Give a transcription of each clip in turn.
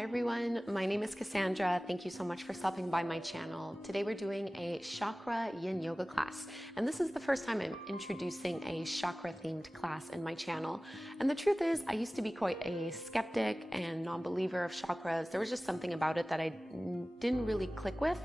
Hi everyone, my name is Cassandra. Thank you so much for stopping by my channel. Today we're doing a Chakra Yin yoga class, and this is the first time I'm introducing a chakra themed class in my channel. And the truth is, I used to be quite a skeptic and non-believer of chakras. There was just something about it that I didn't really click with,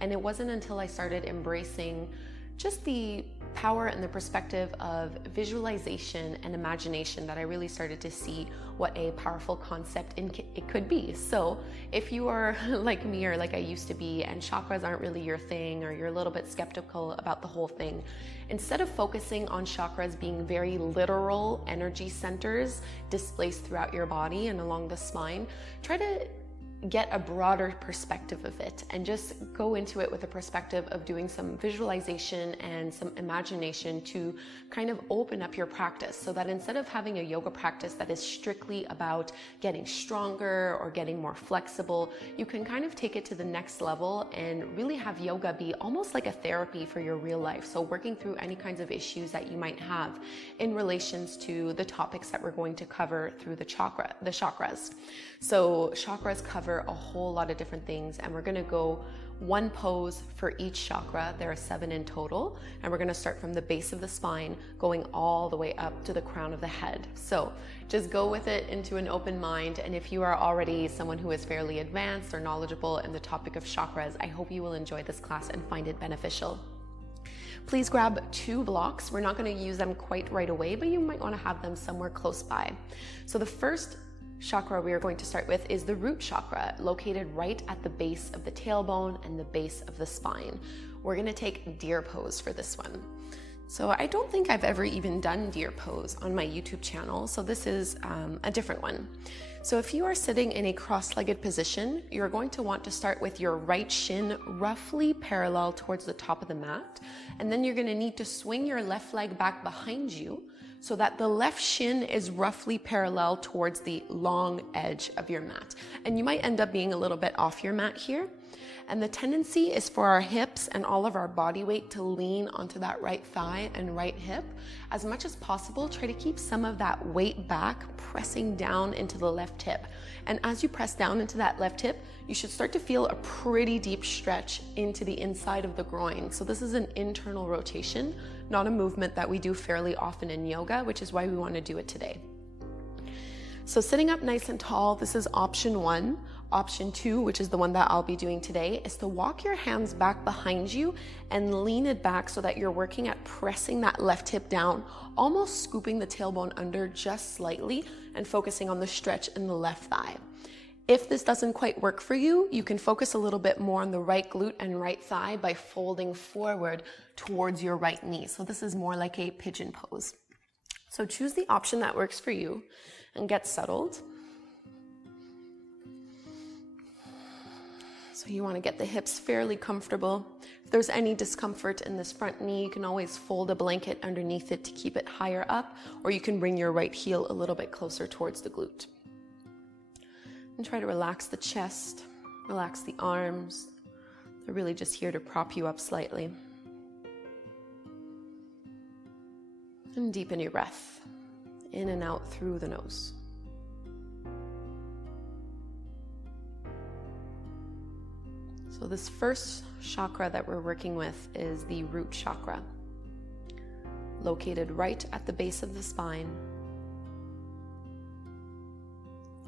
and it wasn't until I started embracing just the power and the perspective of visualization and imagination that I really started to see what a powerful concept it could be. So if you are like me or like I used to be and chakras aren't really your thing, or you're a little bit skeptical about the whole thing, instead of focusing on chakras being very literal energy centers displaced throughout your body and along the spine, try to get a broader perspective of it and just go into it with a perspective of doing some visualization and some imagination to kind of open up your practice, so that instead of having a yoga practice that is strictly about getting stronger or getting more flexible, you can kind of take it to the next level and really have yoga be almost like a therapy for your real life. So working through any kinds of issues that you might have in relations to the topics that we're going to cover through the chakras. So chakras cover a whole lot of different things, and we're going to go one pose for each chakra. There are 7 in total, and we're going to start from the base of the spine going all the way up to the crown of the head. So just go with it into an open mind, and if you are already someone who is fairly advanced or knowledgeable in the topic of chakras, I hope you will enjoy this class and find it beneficial. Please grab 2 blocks. We're not going to use them quite right away, but you might want to have them somewhere close by. So the first chakra we are going to start with is the root chakra, located right at the base of the tailbone and the base of the spine. We're going to take deer pose for this one. So I don't think I've ever even done deer pose on my YouTube channel, so this is a different one. So if you are sitting in a cross-legged position, you're going to want to start with your right shin roughly parallel towards the top of the mat, and then you're going to need to swing your left leg back behind you so that the left shin is roughly parallel towards the long edge of your mat. And you might end up being a little bit off your mat here. And the tendency is for our hips and all of our body weight to lean onto that right thigh and right hip. As much as possible, try to keep some of that weight back, pressing down into the left hip. And as you press down into that left hip, you should start to feel a pretty deep stretch into the inside of the groin. So this is an internal rotation, not a movement that we do fairly often in yoga, which is why we want to do it today. So sitting up nice and tall, this is option 1. Option 2, which is the one that I'll be doing today, is to walk your hands back behind you and lean it back so that you're working at pressing that left hip down, almost scooping the tailbone under just slightly and focusing on the stretch in the left thigh. If this doesn't quite work for you, you can focus a little bit more on the right glute and right thigh by folding forward towards your right knee. So this is more like a pigeon pose. So choose the option that works for you and get settled. So you want to get the hips fairly comfortable. If there's any discomfort in this front knee, you can always fold a blanket underneath it to keep it higher up, or you can bring your right heel a little bit closer towards the glute. And try to relax the chest, relax the arms. They're really just here to prop you up slightly. And deepen your breath, in and out through the nose. So this first chakra that we're working with is the root chakra, located right at the base of the spine.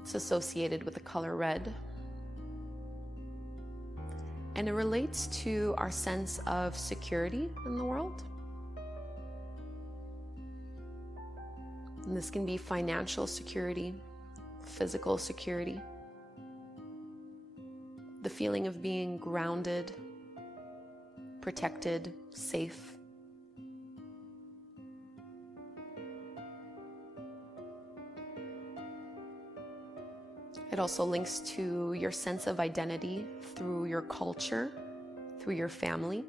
It's associated with the color red, and it relates to our sense of security in the world. And this can be financial security, physical security, the feeling of being grounded, protected, safe. It also links to your sense of identity through your culture, through your family.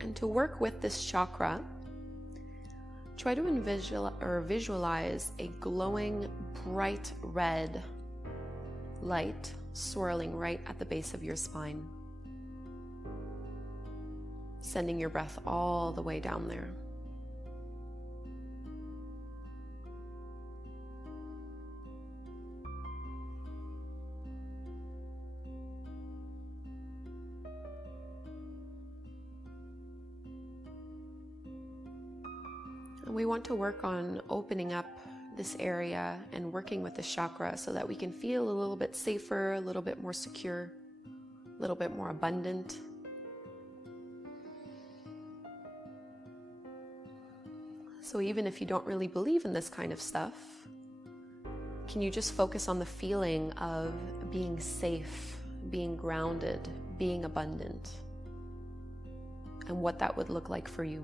And to work with this chakra, try to visualize a glowing, bright red light swirling right at the base of your spine, sending your breath all the way down there. And we want to work on opening up this area and working with the chakra so that we can feel a little bit safer, a little bit more secure, a little bit more abundant. So even if you don't really believe in this kind of stuff, can you just focus on the feeling of being safe, being grounded, being abundant, and what that would look like for you?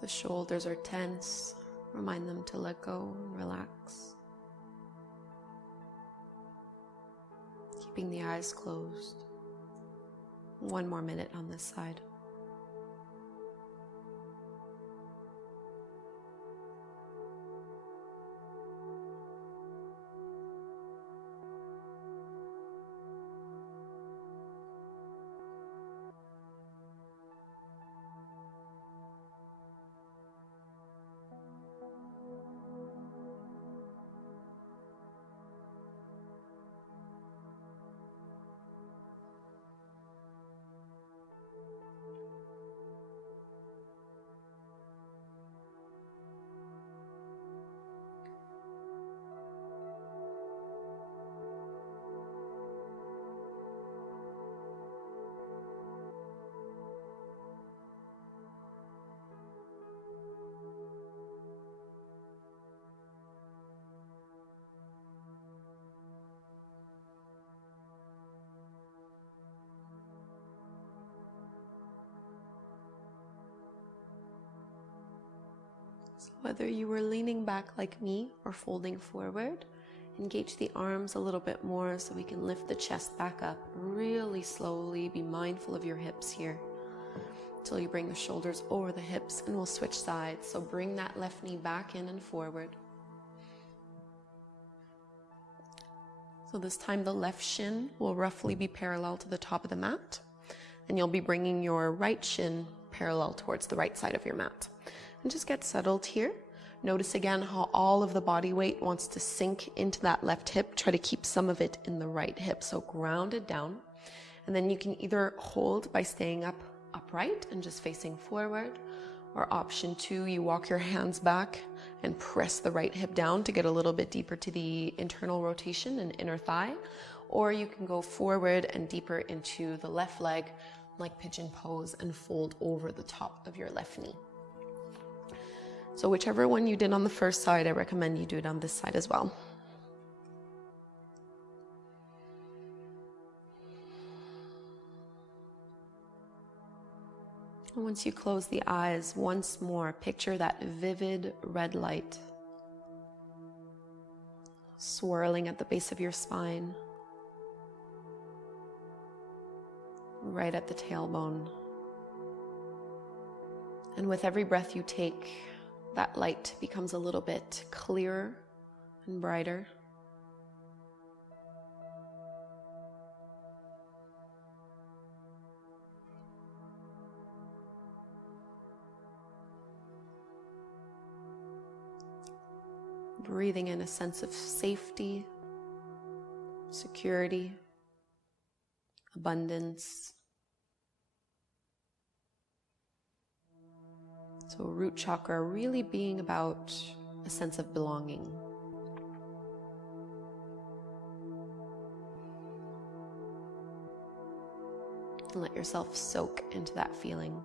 The shoulders are tense. Remind them to let go and relax. Keeping the eyes closed. 1 more minute on this side. So whether you were leaning back like me or folding forward, engage the arms a little bit more so we can lift the chest back up really slowly. Be mindful of your hips here until you bring the shoulders over the hips, and we'll switch sides. So bring that left knee back in and forward. So this time the left shin will roughly be parallel to the top of the mat, and you'll be bringing your right shin parallel towards the right side of your mat. And just get settled here. Notice again how all of the body weight wants to sink into that left hip. Try to keep some of it in the right hip, so grounded down. And then you can either hold by staying upright and just facing forward, or option 2, you walk your hands back and press the right hip down to get a little bit deeper to the internal rotation and inner thigh. Or you can go forward and deeper into the left leg like pigeon pose and fold over the top of your left knee. So whichever one you did on the first side, I recommend you do it on this side as well. And once you close the eyes, once more, picture that vivid red light swirling at the base of your spine, right at the tailbone. And with every breath you take, that light becomes a little bit clearer and brighter. Breathing in a sense of safety, security, abundance. So root chakra really being about a sense of belonging. And let yourself soak into that feeling.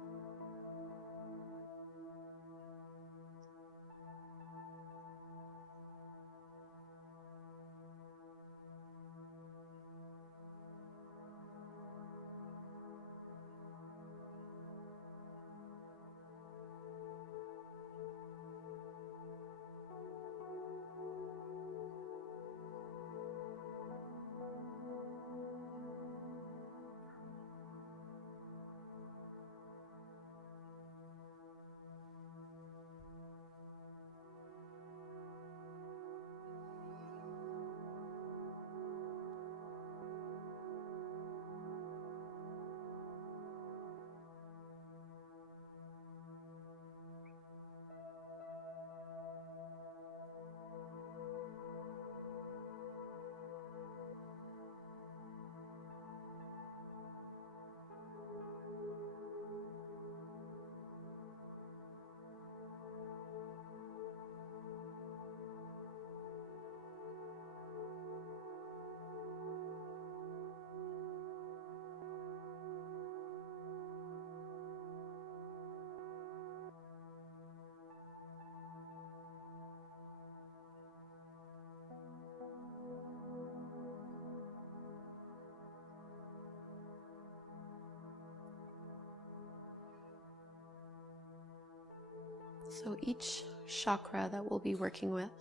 So each chakra that we'll be working with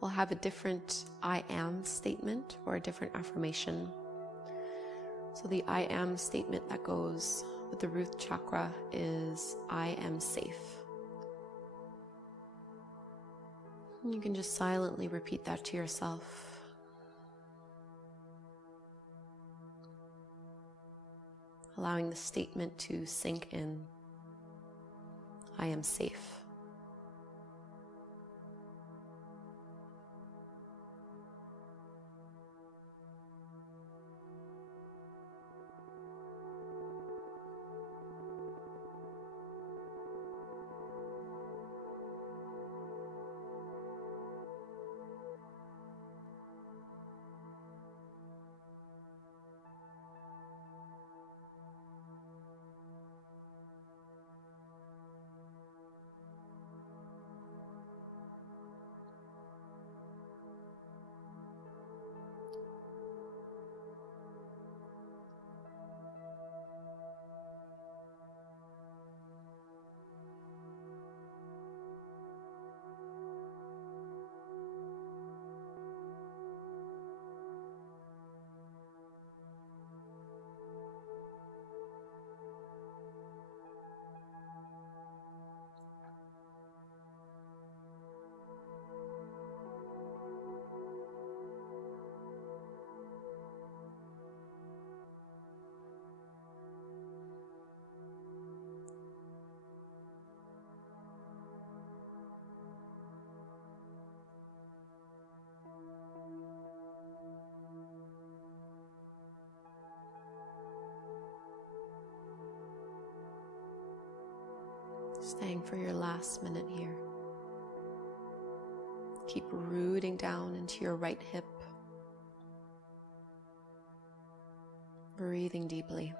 will have a different I am statement or a different affirmation. So the I am statement that goes with the root chakra is I am safe. And you can just silently repeat that to yourself. Allowing the statement to sink in. I am safe. Staying for your last minute here. Keep rooting down into your right hip. Breathing deeply.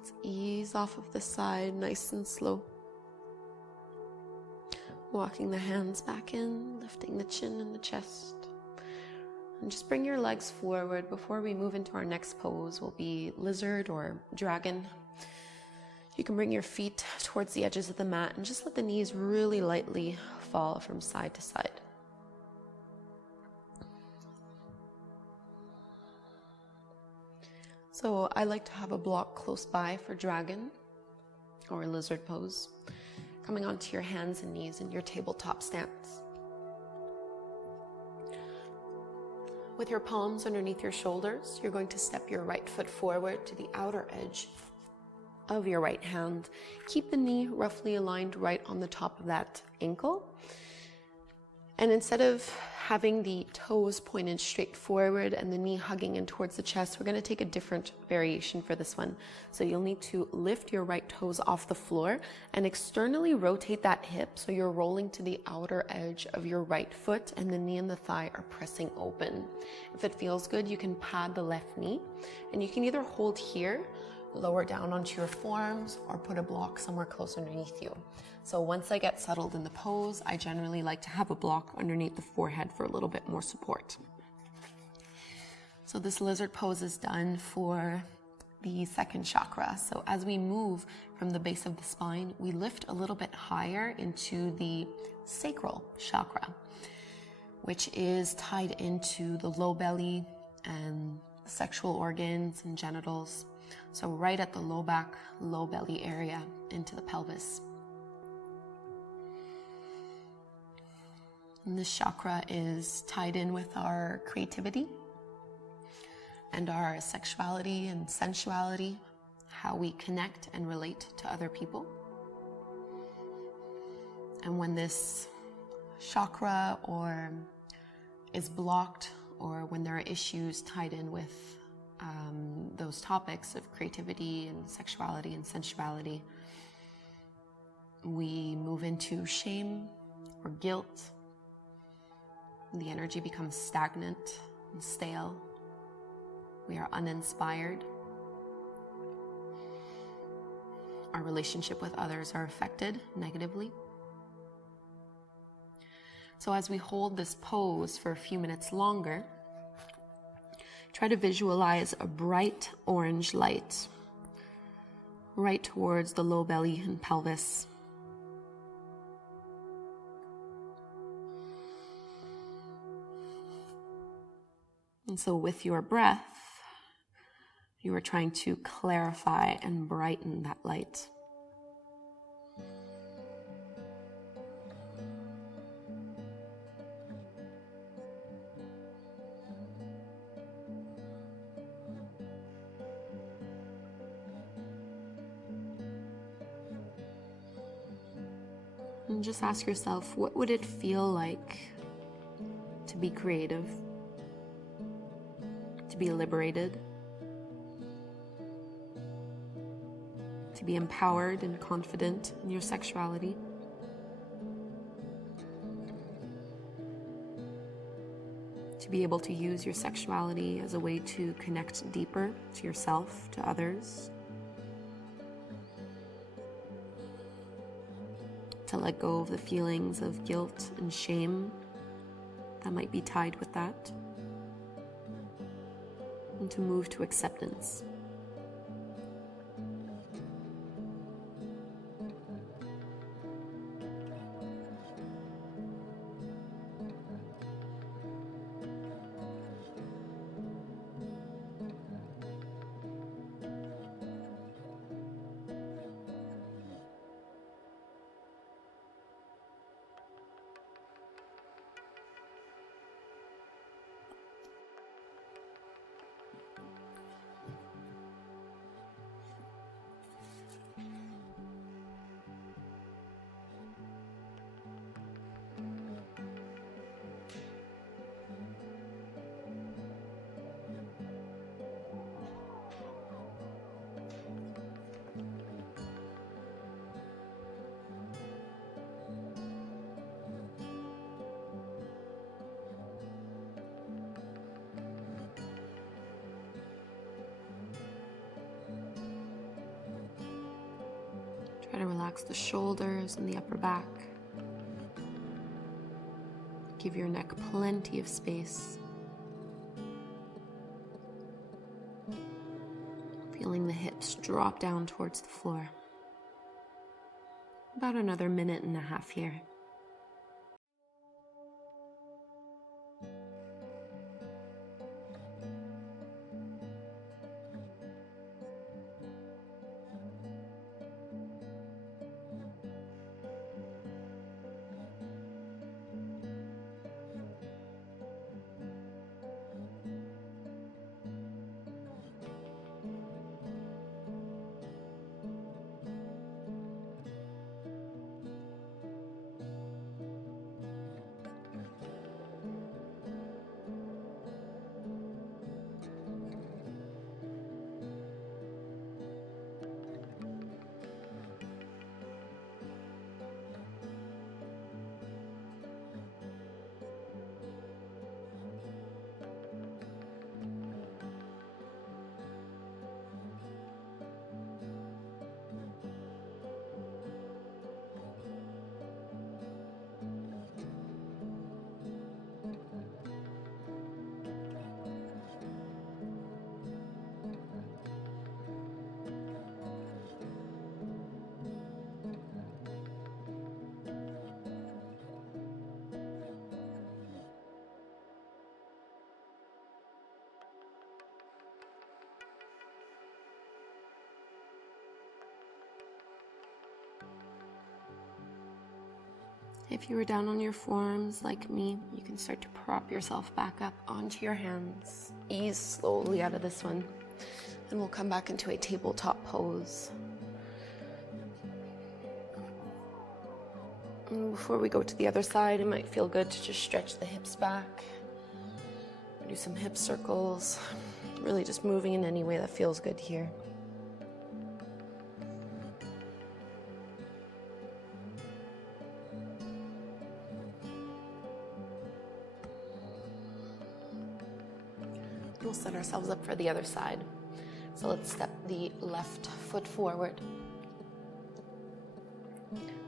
Let's ease off of the side, nice and slow. Walking the hands back in, lifting the chin and the chest. And just bring your legs forward. Before we move into our next pose, will be lizard or dragon. You can bring your feet towards the edges of the mat and just let the knees really lightly fall from side to side. So I like to have a block close by for dragon or lizard pose. Coming onto your hands and knees in your tabletop stance. With your palms underneath your shoulders, you're going to step your right foot forward to the outer edge of your right hand. Keep the knee roughly aligned right on the top of that ankle. And instead of having the toes pointed straight forward and the knee hugging in towards the chest, we're going to take a different variation for this one. So you'll need to lift your right toes off the floor and externally rotate that hip so you're rolling to the outer edge of your right foot and the knee and the thigh are pressing open. If it feels good, you can pad the left knee and you can either hold here, lower down onto your forearms, or put a block somewhere close underneath you. So once I get settled in the pose, I generally like to have a block underneath the forehead for a little bit more support. So this lizard pose is done for the second chakra. So as we move from the base of the spine, we lift a little bit higher into the Sacral Chakra, which is tied into the low belly and sexual organs and genitals. So right at the low back, low belly area into the pelvis. And this chakra is tied in with our creativity and our sexuality and sensuality, how we connect and relate to other people. And when this chakra is blocked, or when there are issues tied in with those topics of creativity and sexuality and sensuality, we move into shame or guilt. The energy becomes stagnant and stale. We are uninspired. Our relationship with others are affected negatively. So as we hold this pose for a few minutes longer, try to visualize a bright orange light right towards the low belly and pelvis. And so with your breath, you are trying to clarify and brighten that light. And just ask yourself, what would it feel like to be creative? To be liberated, to be empowered and confident in your sexuality, to be able to use your sexuality as a way to connect deeper to yourself, to others, to let go of the feelings of guilt and shame that might be tied with that, and to move to acceptance. Relax the shoulders and the upper back. Give your neck plenty of space. Feeling the hips drop down towards the floor. About another 1.5 minutes here. If you were down on your forearms like me, you can start to prop yourself back up onto your hands. Ease slowly out of this one, and we'll come back into a tabletop pose. And before we go to the other side, it might feel good to just stretch the hips back. Do some hip circles, really just moving in any way that feels good here. We'll set ourselves up for the other side. So let's step the left foot forward.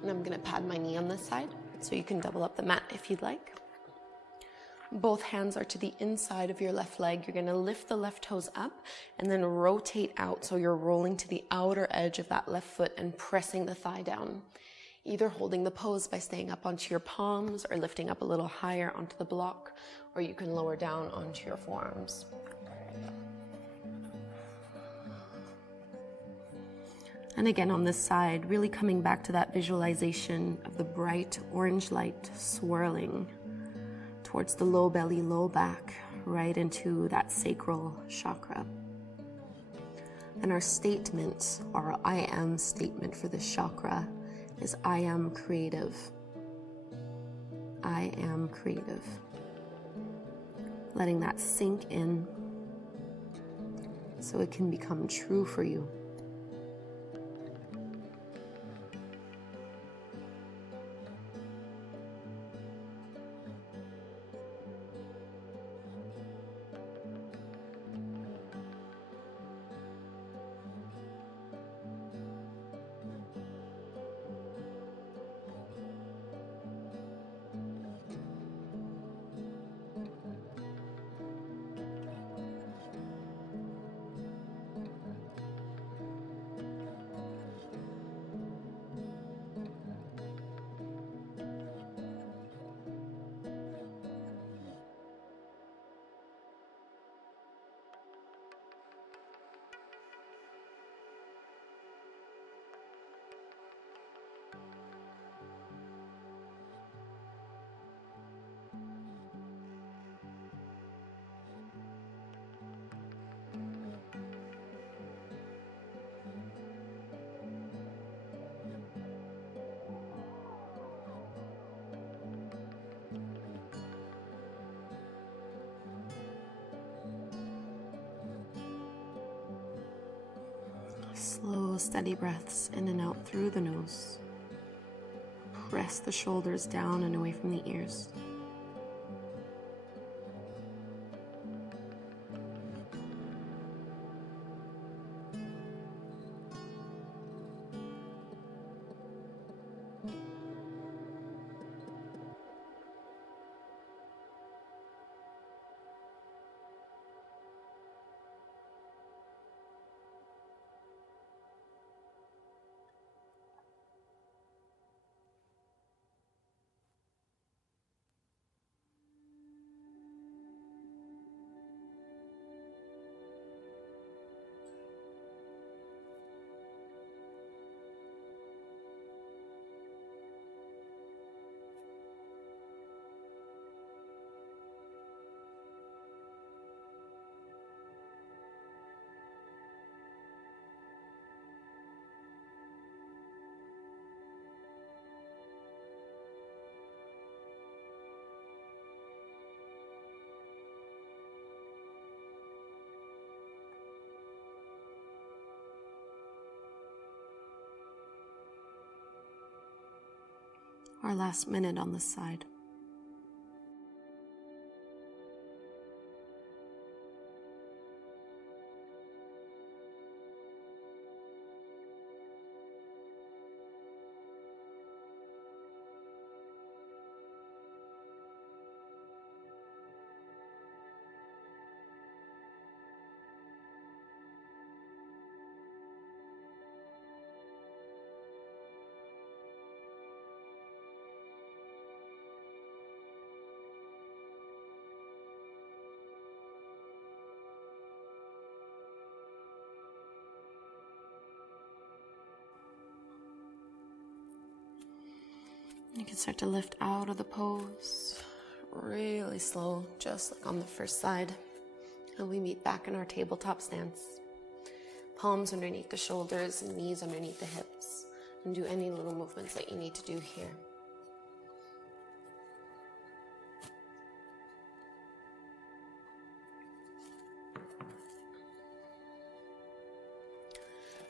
And I'm gonna pad my knee on this side, so you can double up the mat if you'd like. Both hands are to the inside of your left leg. You're gonna lift the left toes up and then rotate out, so you're rolling to the outer edge of that left foot and pressing the thigh down. Either holding the pose by staying up onto your palms or lifting up a little higher onto the block, or you can lower down onto your forearms. And again on this side, really coming back to that visualization of the bright orange light swirling towards the low belly, low back, right into that sacral chakra. And our statement, our I am statement for this chakra is I am creative. I am creative. Letting that sink in so it can become true for you. Slow, steady breaths in and out through the nose. Press the shoulders down and away from the ears. our last minute on this side. You can start to lift out of the pose, really slow, just like on the first side. And we meet back in our tabletop stance. Palms underneath the shoulders and knees underneath the hips. And do any little movements that you need to do here.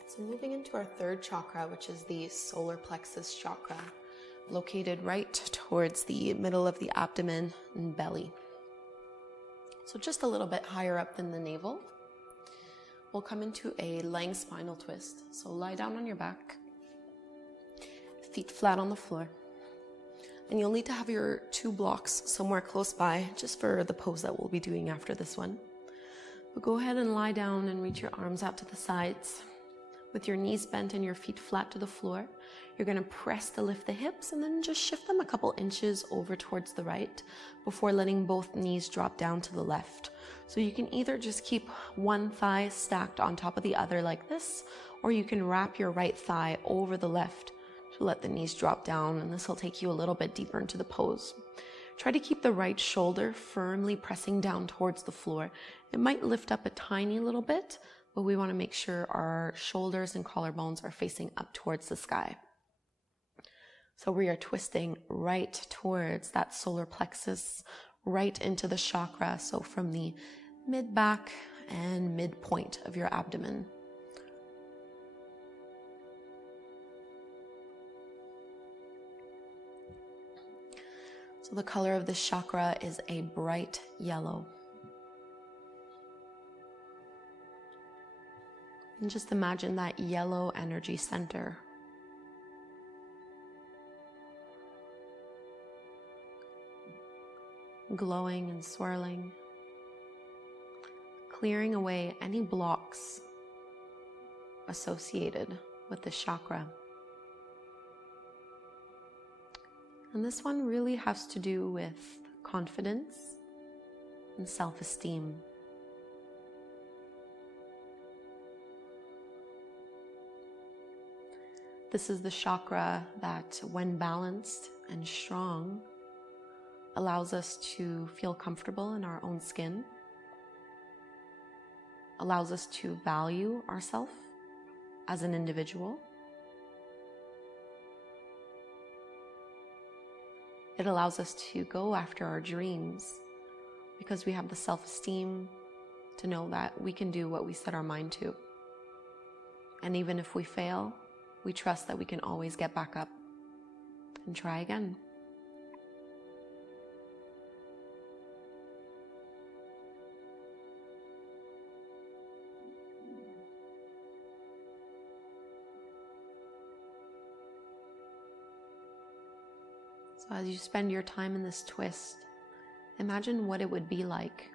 So moving into our third chakra, which is the solar plexus chakra, located right towards the middle of the abdomen and belly. So just a little bit higher up than the navel. We'll come into a lying spinal twist. So lie down on your back, feet flat on the floor. And you'll need to have your 2 blocks somewhere close by, just for the pose that we'll be doing after this one. But go ahead and lie down and reach your arms out to the sides. With your knees bent and your feet flat to the floor, you're going to press to lift the hips and then just shift them a couple inches over towards the right before letting both knees drop down to the left. So you can either just keep one thigh stacked on top of the other like this, or you can wrap your right thigh over the left to let the knees drop down, and this will take you a little bit deeper into the pose. Try to keep the right shoulder firmly pressing down towards the floor. It might lift up a tiny little bit, but we want to make sure our shoulders and collarbones are facing up towards the sky. So we are twisting right towards that solar plexus, right into the chakra, so from the mid-back and midpoint of your abdomen. So the color of this chakra is a bright yellow. And just imagine that yellow energy center. Glowing and swirling. Clearing away any blocks associated with this chakra. And this one really has to do with confidence and self-esteem. This is the chakra that, when balanced and strong, allows us to feel comfortable in our own skin, allows us to value ourselves as an individual. It allows us to go after our dreams because we have the self-esteem to know that we can do what we set our mind to. And even if we fail, we trust that we can always get back up and try again. So as you spend your time in this twist, imagine what it would be like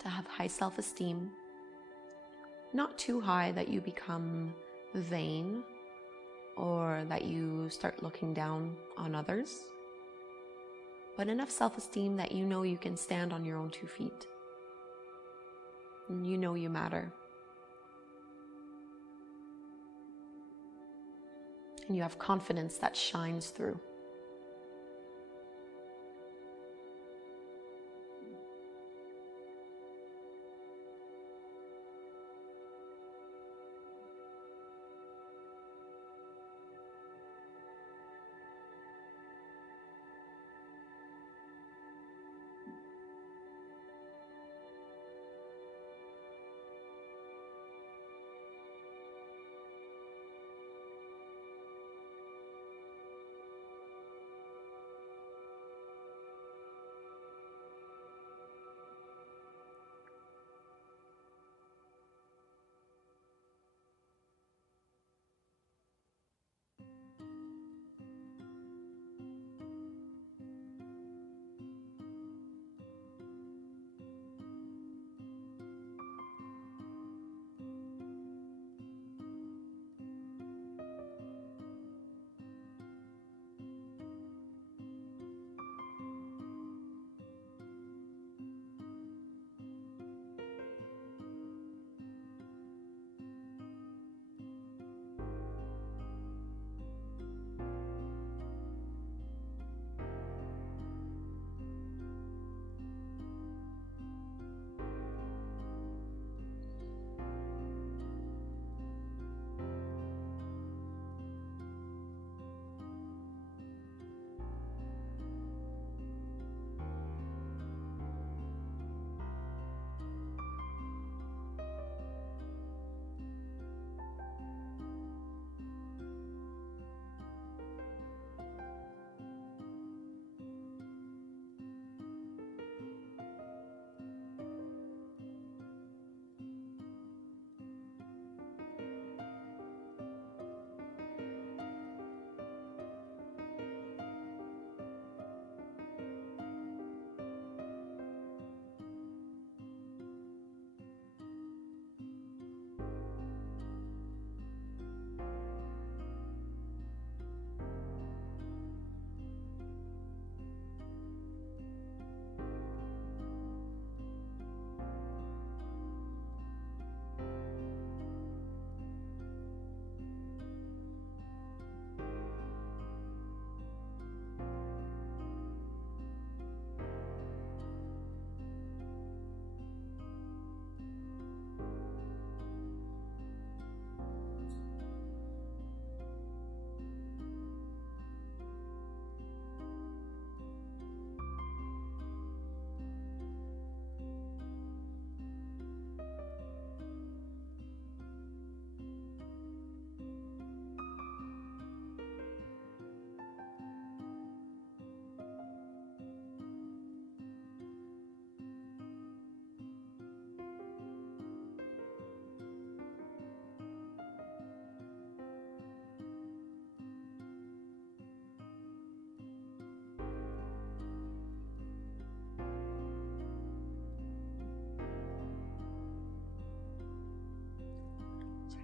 to have high self-esteem, not too high that you become vain or that you start looking down on others, but enough self-esteem that you know you can stand on your own 2 feet and you know you matter. And you have confidence that shines through.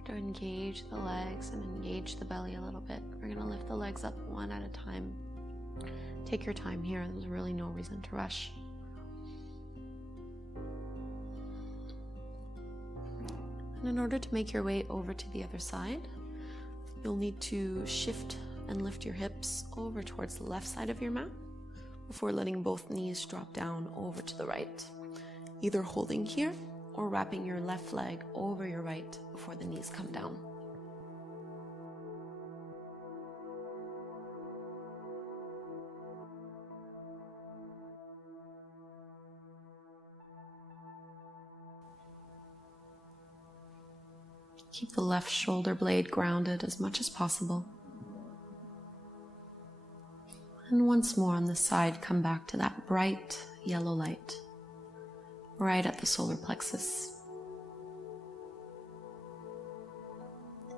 Start to engage the legs and engage the belly a little bit. We're going to lift the legs up one at a time. Take your time here. There's really no reason to rush. And in order to make your way over to the other side, you'll need to shift and lift your hips over towards the left side of your mat before letting both knees drop down over to the right, either holding here or wrapping your left leg over your right before the knees come down. Keep the left shoulder blade grounded as much as possible. And once more on this side, come back to that bright yellow light right at the solar plexus.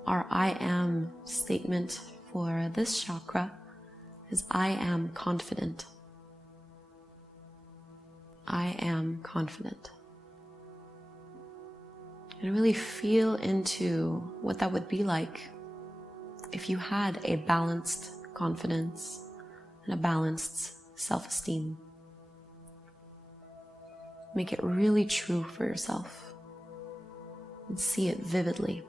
Our I am statement for this chakra is I am confident. I am confident. And really feel into what that would be like if you had a balanced confidence and a balanced self-esteem. Make it really true for yourself and see it vividly.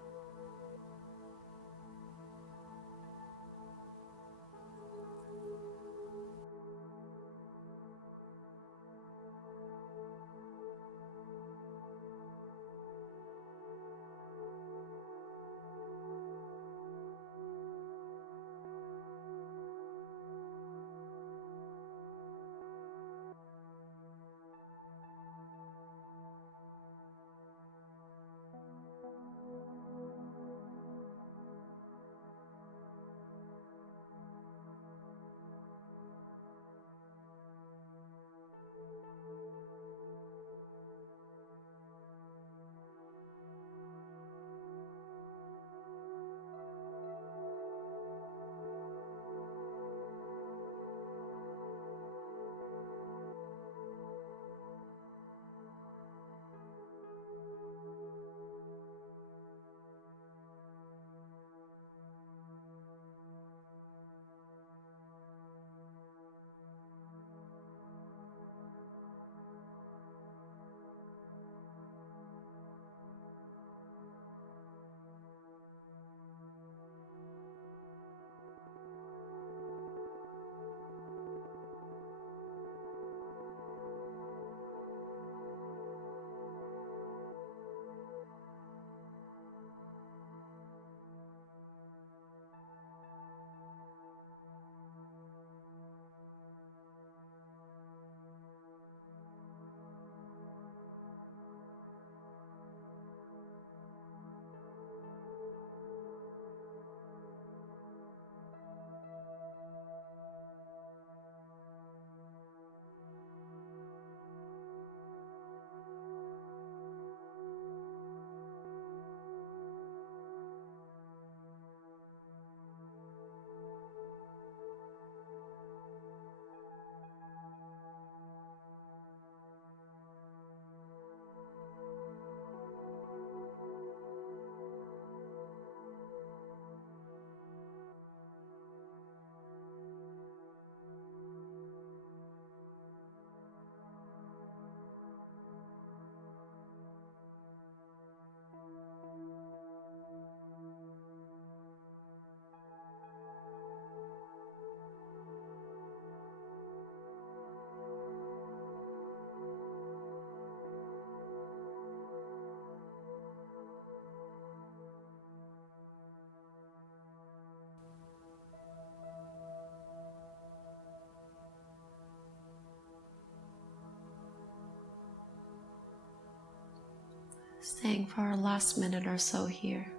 Staying for our last minute or so here.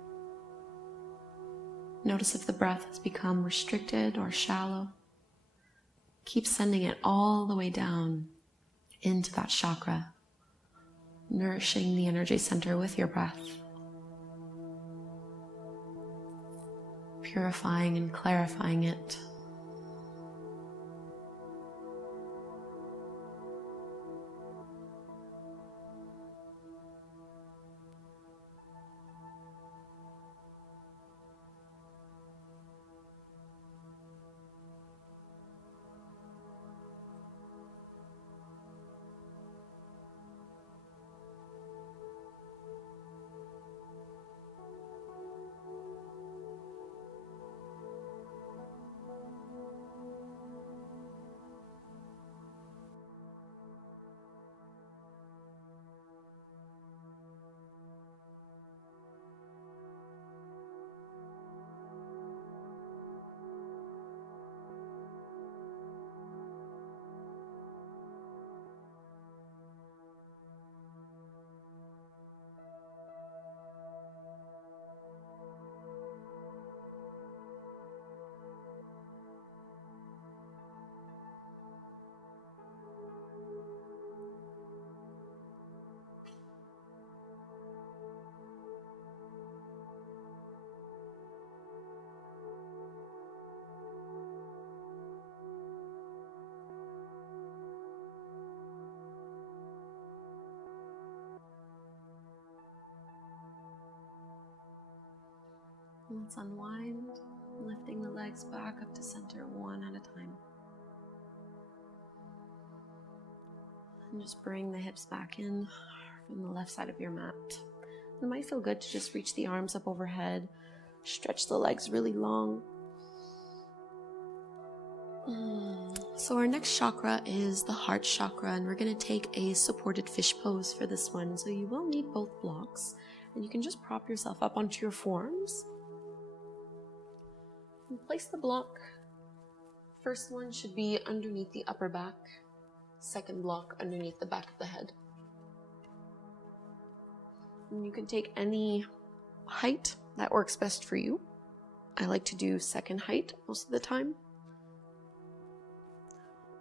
Notice if the breath has become restricted or shallow. Keep sending it all the way down into that chakra, nourishing the energy center with your breath, purifying and clarifying it. Let's unwind, lifting the legs back up to center one at a time. And just bring the hips back in from the left side of your mat. It might feel good to just reach the arms up overhead, stretch the legs really long. So our next chakra is the heart chakra, and we're going to take a supported fish pose for this one. So you will need both blocks, and you can just prop yourself up onto your forearms. And place the block. First one should be underneath the upper back. Second block underneath the back of the head. And you can take any height that works best for you. I like to do second height most of the time.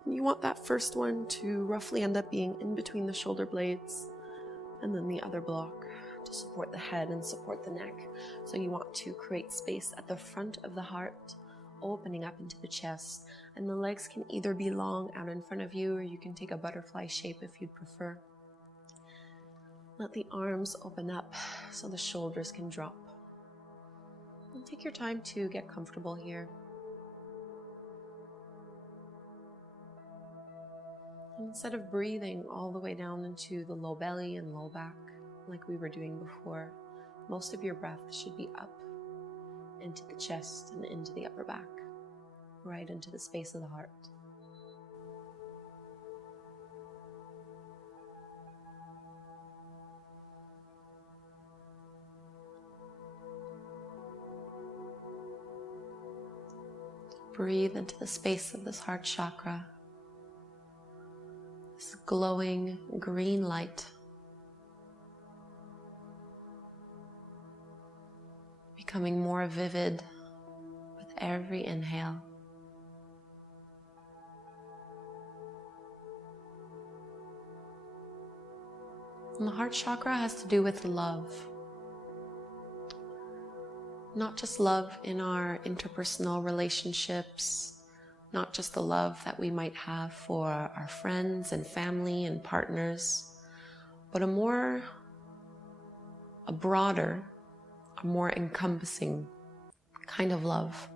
And you want that first one to roughly end up being in between the shoulder blades, and then the other block to support the head and support the neck. So you want to create space at the front of the heart, opening up into the chest, and the legs can either be long out in front of you, or you can take a butterfly shape if you'd prefer. Let the arms open up so the shoulders can drop. And take your time to get comfortable here. And instead of breathing all the way down into the low belly and low back like we were doing before, most of your breath should be up into the chest and into the upper back, right into the space of the heart. Breathe into the space of this heart chakra, this glowing green light, becoming more vivid with every inhale. And the heart chakra has to do with love. Not just love in our interpersonal relationships, not just the love that we might have for our friends and family and partners, but a broader, a more encompassing kind of love.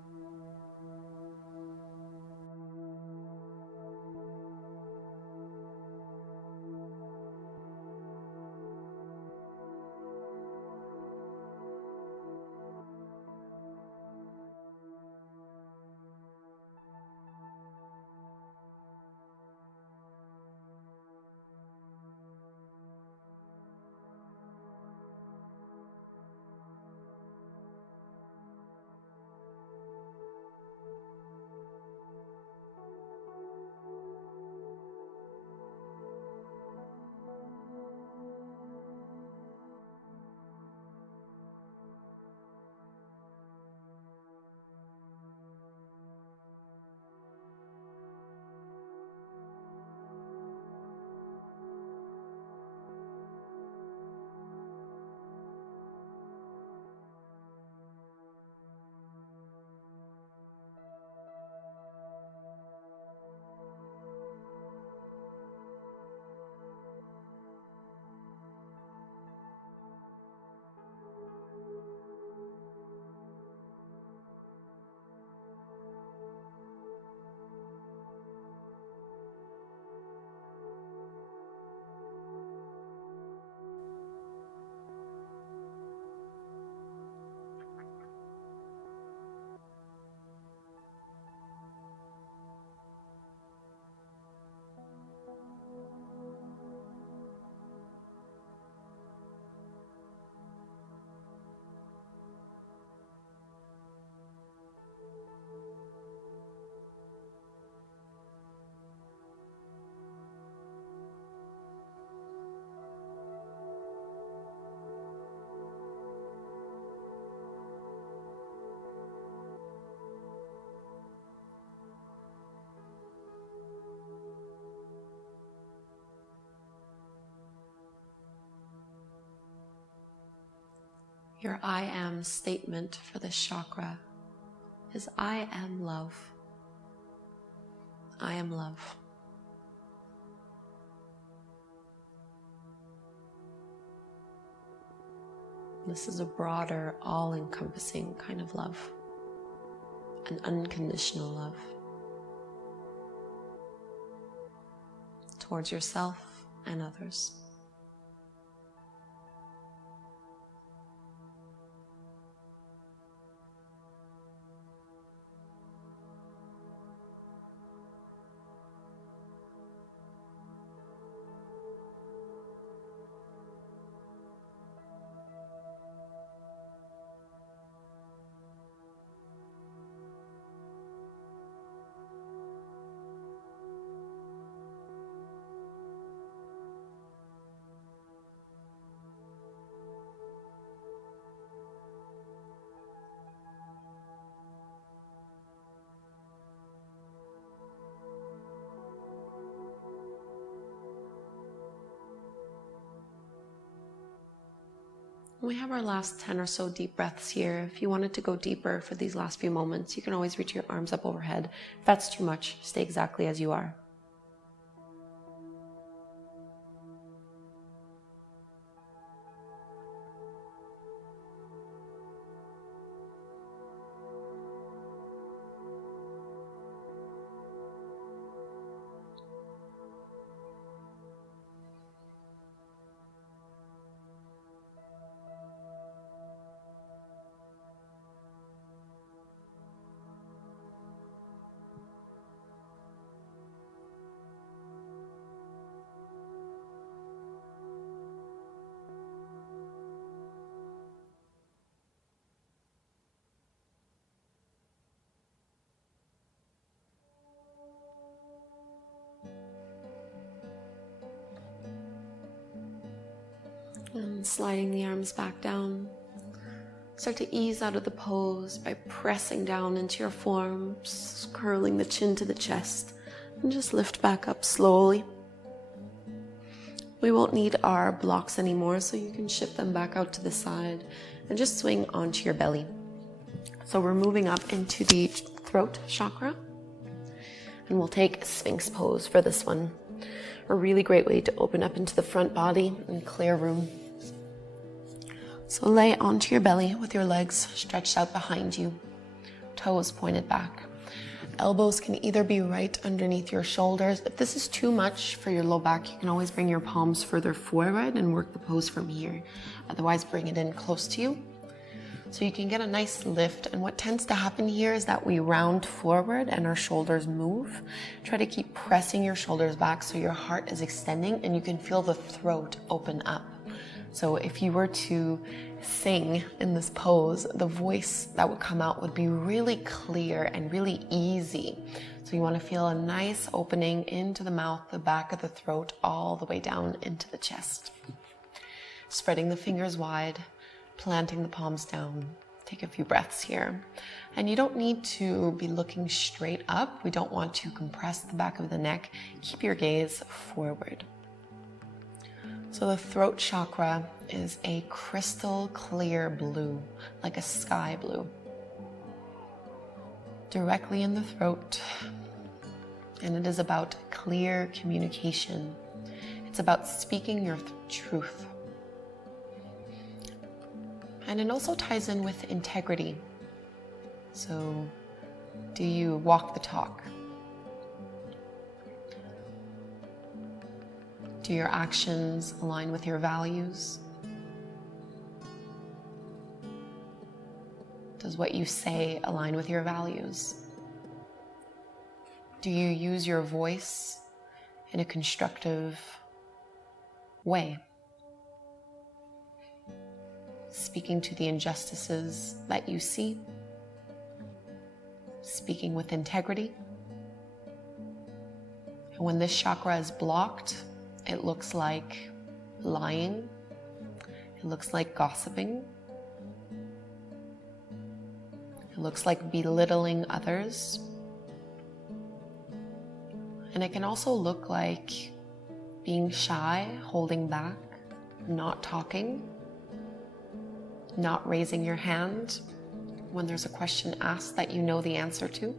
Your I am statement for this chakra is I am love. I am love. This is a broader, all-encompassing kind of love, an unconditional love towards yourself and others. We have our last 10 or so deep breaths here. If you wanted to go deeper for these last few moments, you can always reach your arms up overhead. If that's too much, stay exactly as you are. And sliding the arms back down. Start to ease out of the pose by pressing down into your forearms, curling the chin to the chest, and just lift back up slowly. We won't need our blocks anymore, so you can shift them back out to the side and just swing onto your belly. So we're moving up into the throat chakra, and we'll take Sphinx pose for this one. A really great way to open up into the front body and clear room. So lay onto your belly with your legs stretched out behind you, toes pointed back. Elbows can either be right underneath your shoulders. If this is too much for your low back, you can always bring your palms further forward and work the pose from here. Otherwise, bring it in close to you. So you can get a nice lift. And what tends to happen here is that we round forward and our shoulders move. Try to keep pressing your shoulders back so your heart is extending and you can feel the throat open up. So if you were to sing in this pose, the voice that would come out would be really clear and really easy. So you want to feel a nice opening into the mouth, the back of the throat, all the way down into the chest. Spreading the fingers wide, planting the palms down. Take a few breaths here. And you don't need to be looking straight up. We don't want to compress the back of the neck. Keep your gaze forward. So the throat chakra is a crystal clear blue, like a sky blue. Directly in the throat. And it is about clear communication. It's about speaking your truth. And it also ties in with integrity. So, do you walk the talk? Do your actions align with your values? Does what you say align with your values? Do you use your voice in a constructive way? Speaking to the injustices that you see? Speaking with integrity? And when this chakra is blocked, it looks like lying. It looks like gossiping. It looks like belittling others. And it can also look like being shy, holding back, not talking, not raising your hand when there's a question asked that you know the answer to.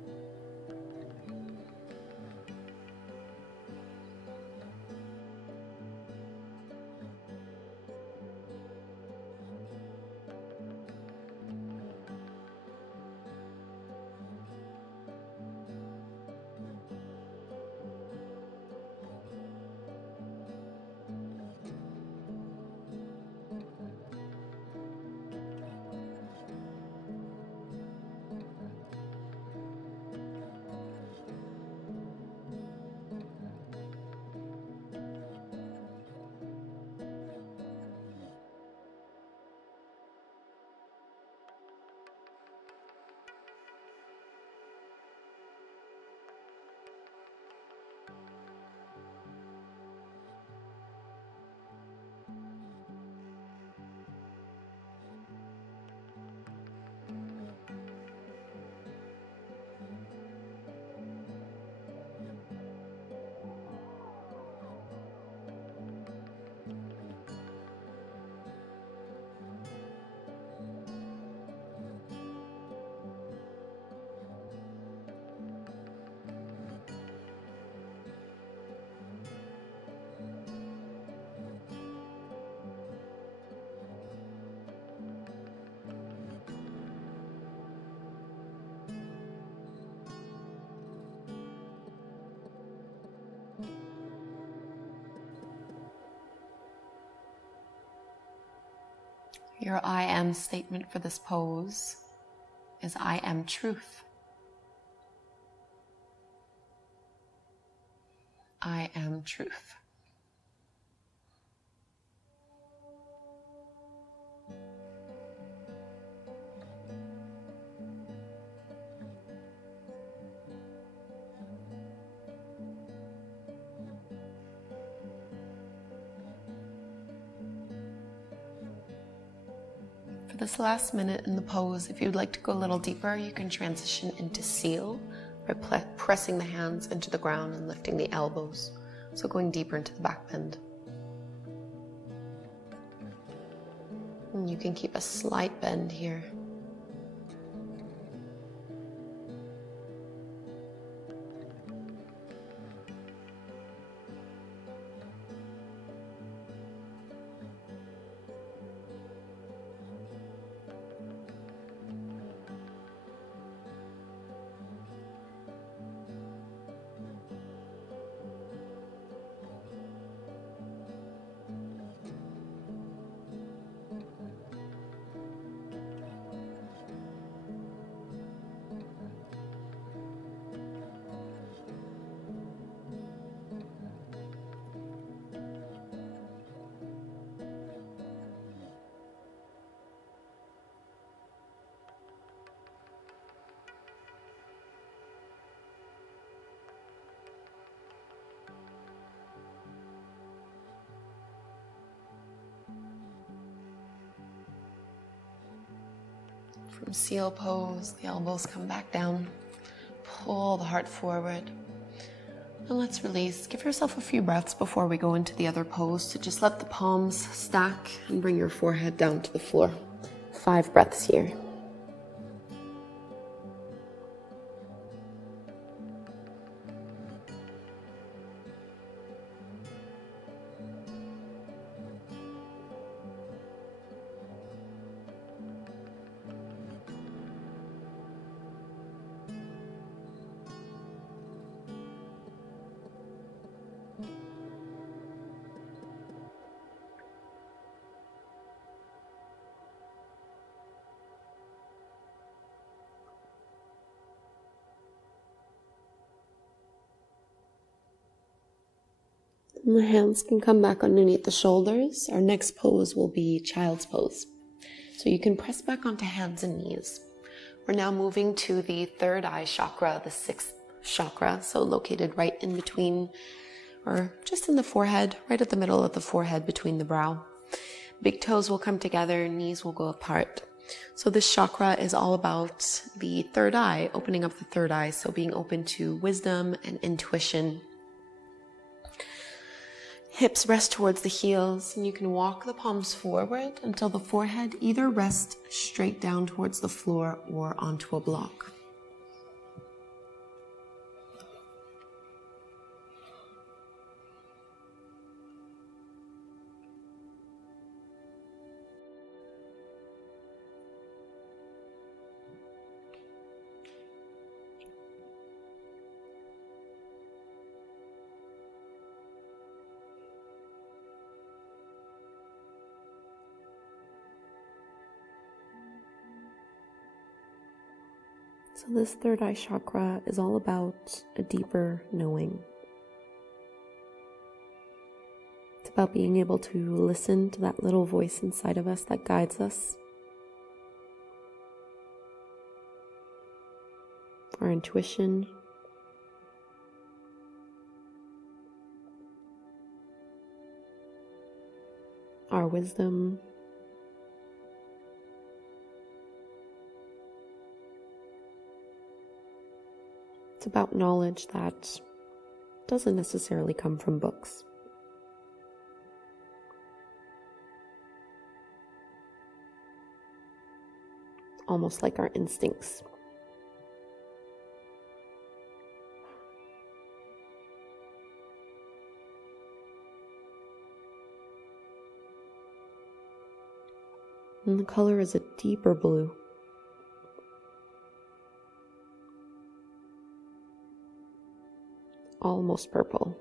Your I am statement for this pose is I am truth. I am truth. For this last minute in the pose, if you'd like to go a little deeper, you can transition into seal by pressing the hands into the ground and lifting the elbows. So going deeper into the back bend. And you can keep a slight bend here. From seal pose, the elbows come back down. Pull the heart forward. And let's release. Give yourself a few breaths before we go into the other pose. So just let the palms stack and bring your forehead down to the floor. 5 breaths here. And the hands can come back underneath the shoulders. Our next pose will be child's pose. So you can press back onto hands and knees. We're now moving to the third eye chakra, the 6th chakra, so located right in between, or just in the forehead, right at the middle of the forehead between the brow. Big toes will come together, knees will go apart. So this chakra is all about the third eye, opening up the third eye, so being open to wisdom and intuition. Hips rest towards the heels, and you can walk the palms forward until the forehead either rests straight down towards the floor or onto a block. So this third eye chakra is all about a deeper knowing. It's about being able to listen to that little voice inside of us that guides us. Our intuition. Our wisdom. It's about knowledge that doesn't necessarily come from books. Almost like our instincts. And the color is a deeper blue. Almost purple.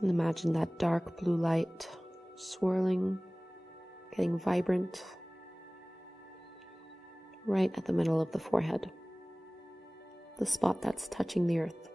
And imagine that dark blue light swirling, getting vibrant, right at the middle of the forehead, the spot that's touching the earth.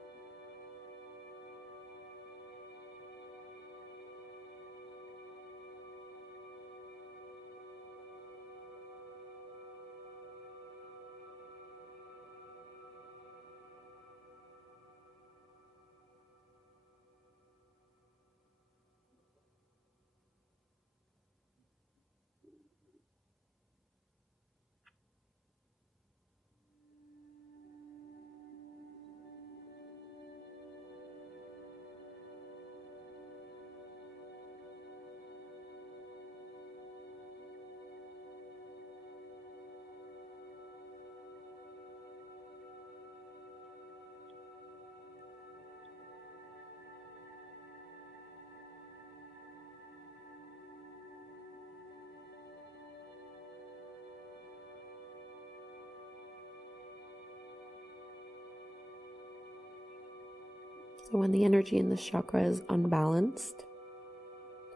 So when the energy in this chakra is unbalanced,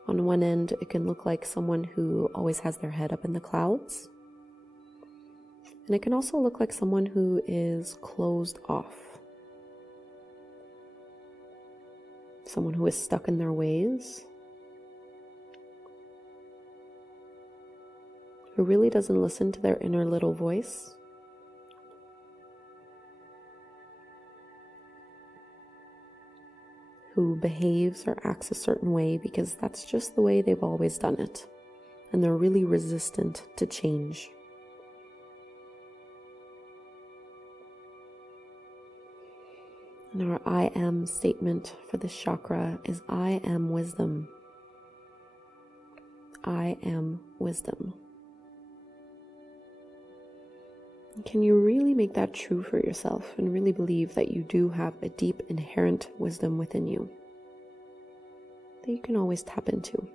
on one end it can look like someone who always has their head up in the clouds. And it can also look like someone who is closed off. Someone who is stuck in their ways. Who really doesn't listen to their inner little voice. Who behaves or acts a certain way because that's just the way they've always done it. And they're really resistant to change. And our I am statement for this chakra is I am wisdom. I am wisdom. Can you really make that true for yourself and really believe that you do have a deep inherent wisdom within you that you can always tap into?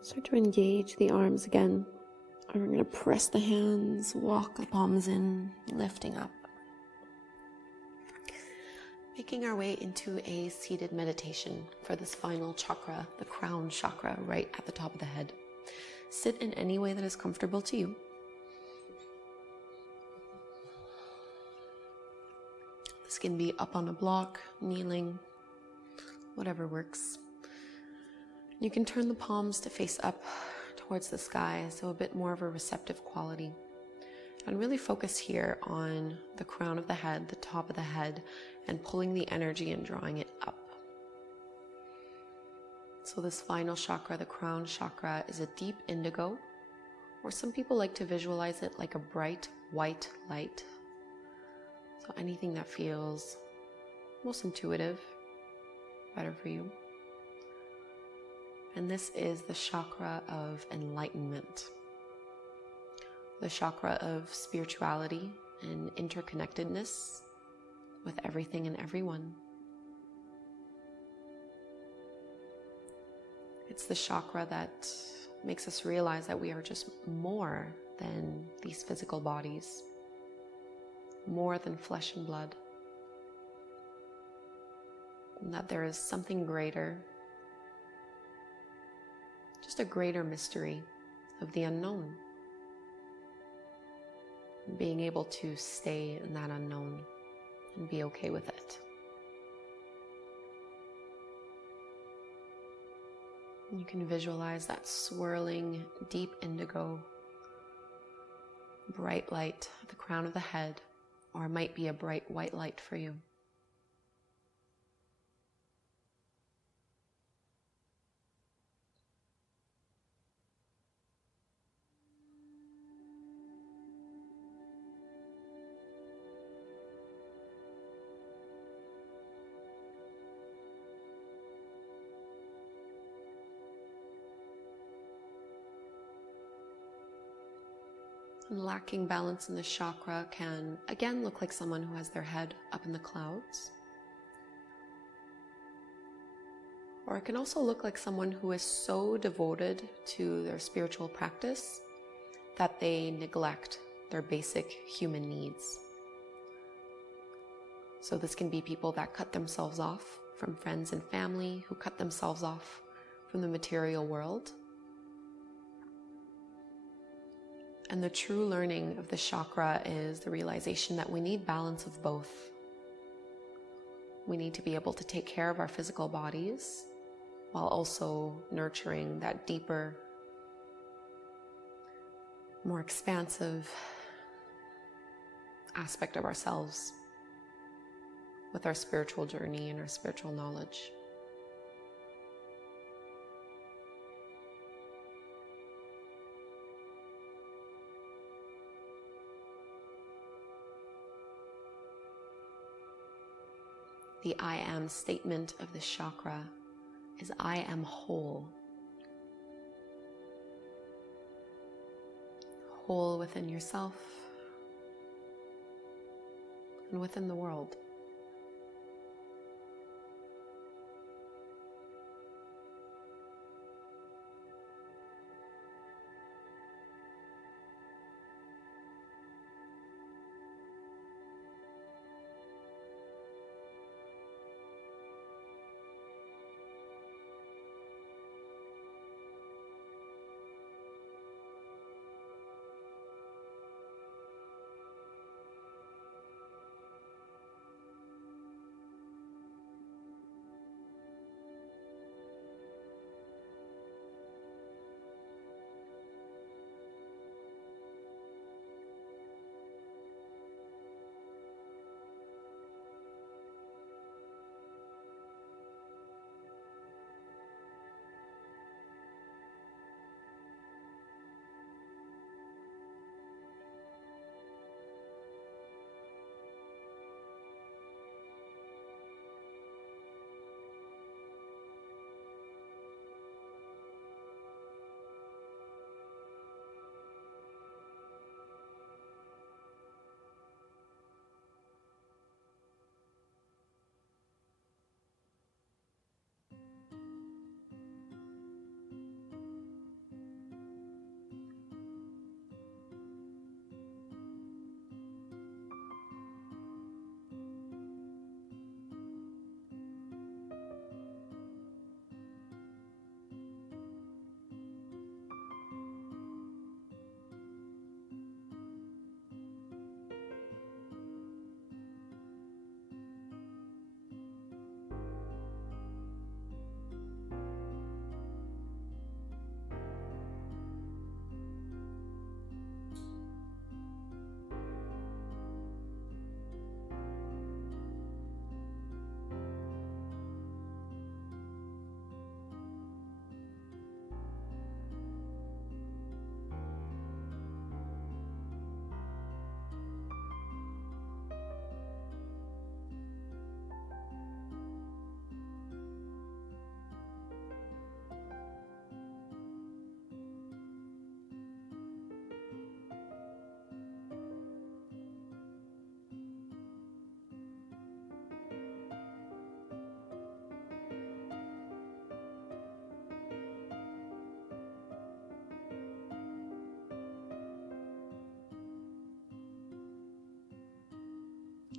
Start to engage the arms again. And we're going to press the hands, walk the palms in, lifting up. Making our way into a seated meditation for this final chakra, the crown chakra, right at the top of the head. Sit in any way that is comfortable to you. can be up on a block, kneeling, whatever works. You can turn the palms to face up towards the sky, so a bit more of a receptive quality. And really focus here on the crown of the head, the top of the head, and pulling the energy and drawing it up. So this final chakra, the crown chakra, is a deep indigo, or some people like to visualize it like a bright white light. So anything that feels most intuitive, better for you. And this is the chakra of enlightenment, the chakra of spirituality and interconnectedness with everything and everyone. It's the chakra that makes us realize that we are just more than these physical bodies, more than flesh and blood, and that there is something greater, just a greater mystery of the unknown. Being able to stay in that unknown and be okay with it. You can visualize that swirling deep indigo, bright light at the crown of the head, or it might be a bright white light for you. And lacking balance in the chakra can again look like someone who has their head up in the clouds. Or it can also look like someone who is so devoted to their spiritual practice that they neglect their basic human needs. So this can be people that cut themselves off from friends and family, who cut themselves off from the material world. And the true learning of the chakra is the realization that we need balance of both. We need to be able to take care of our physical bodies while also nurturing that deeper, more expansive aspect of ourselves with our spiritual journey and our spiritual knowledge. The I am statement of this chakra is I am whole. Whole within yourself and within the world.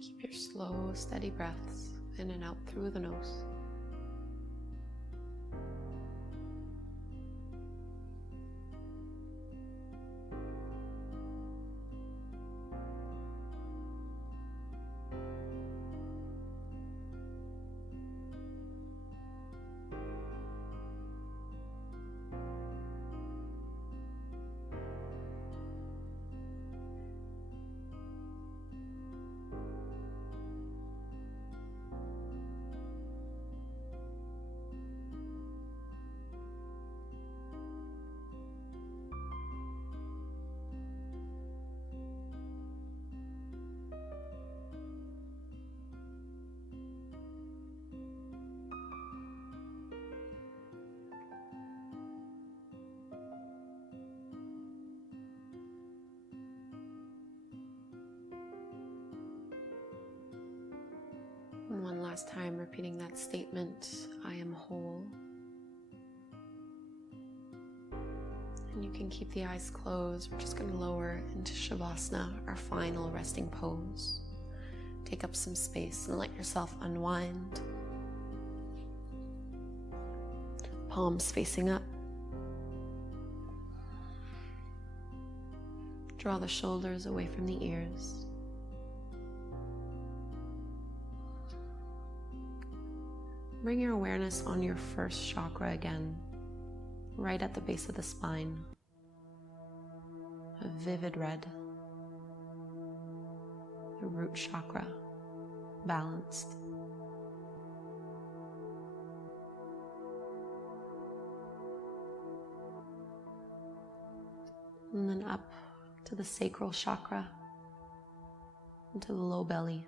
Keep your slow, steady breaths in and out through the nose. And one last time, repeating that statement, I am whole. And you can keep the eyes closed. We're just going to lower into Shavasana, our final resting pose. Take up some space and let yourself unwind. Palms facing up. Draw the shoulders away from the ears. Bring your awareness on your first chakra again, right at the base of the spine. A vivid red. The root chakra, balanced. And then up to the sacral chakra, into the low belly,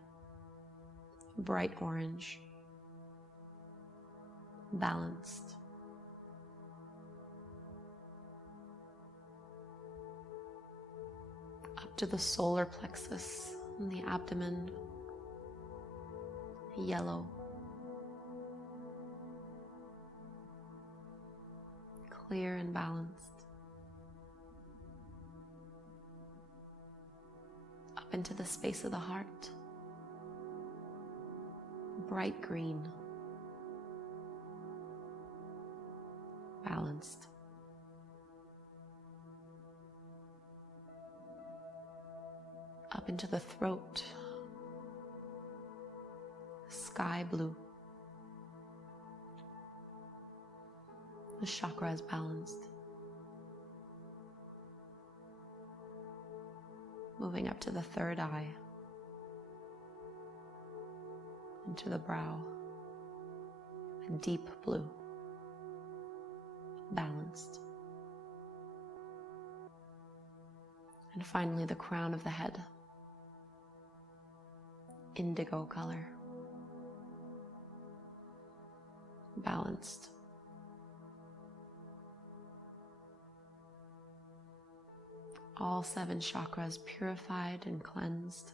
bright orange. Balanced. Up to the solar plexus and the abdomen, yellow. Clear and balanced. Up into the space of the heart, bright green. Balanced. Up into the throat, sky blue. The chakra is balanced. Moving up to the third eye, into the brow, a deep blue. Balanced. And finally, the crown of the head, indigo color, balanced. All 7 chakras purified and cleansed.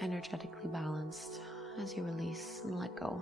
Energetically balanced. As you release and let go.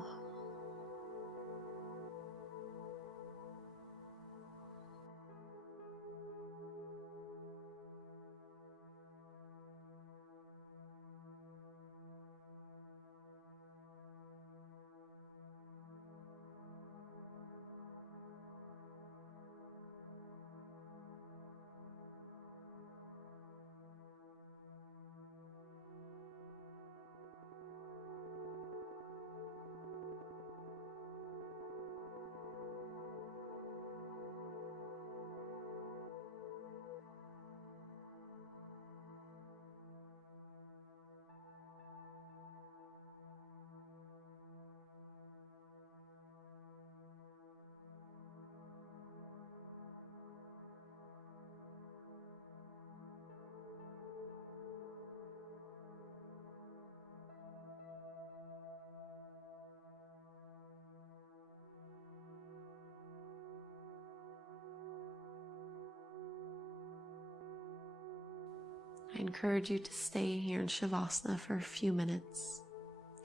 I encourage you to stay here in Shavasana for a few minutes.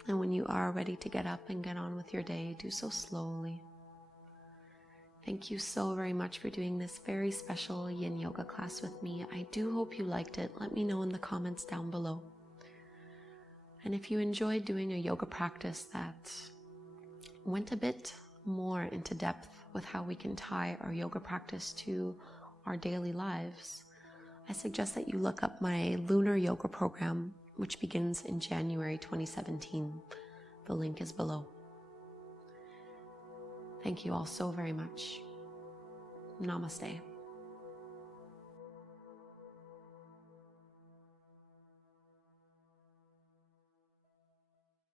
And when you are ready to get up and get on with your day, do so slowly. Thank you so very much for doing this very special yin yoga class with me. I do hope you liked it. Let me know in the comments down below. And if you enjoyed doing a yoga practice that went a bit more into depth with how we can tie our yoga practice to our daily lives, I suggest that you look up my lunar yoga program, which begins in January 2017. The link is below. Thank you all so very much. Namaste.